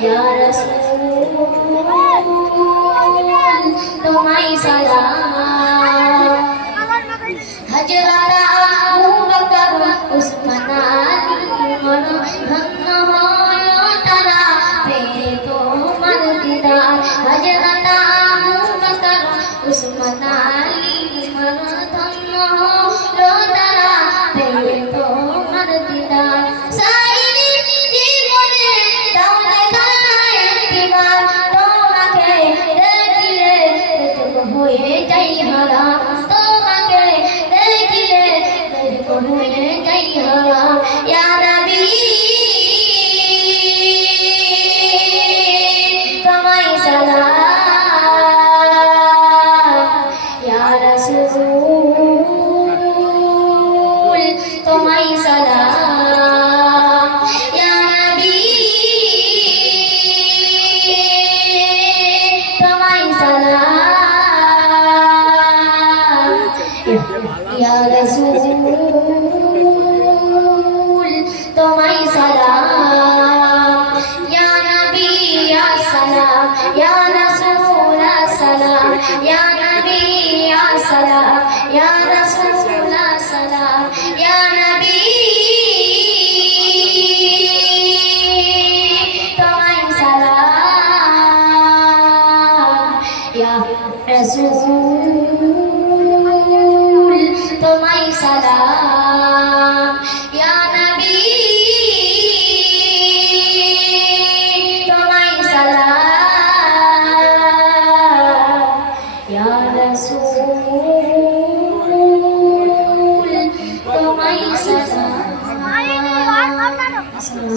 ইয়া রাসূল তোমায় সালাম হযরত আবু বকর উসমান আলী মন ধন্য হলো তারা পেয়ে তোমার দিদার হযরত আবু বকর উসমান ইয়া রাসূল, তোমায় সালাম। ইয়া নবী, ইয়া সালাম। ইয়া রাসূল সালাম। ইয়া নবী, ইয়া সালাম। ইয়া রাসূল সালাম। ইয়া নবী, তোমায় সালাম। ইয়া রাসূল।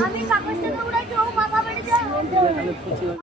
আমি কাগজটা উড়াইছি ও বাবা বেরিয়ে যায়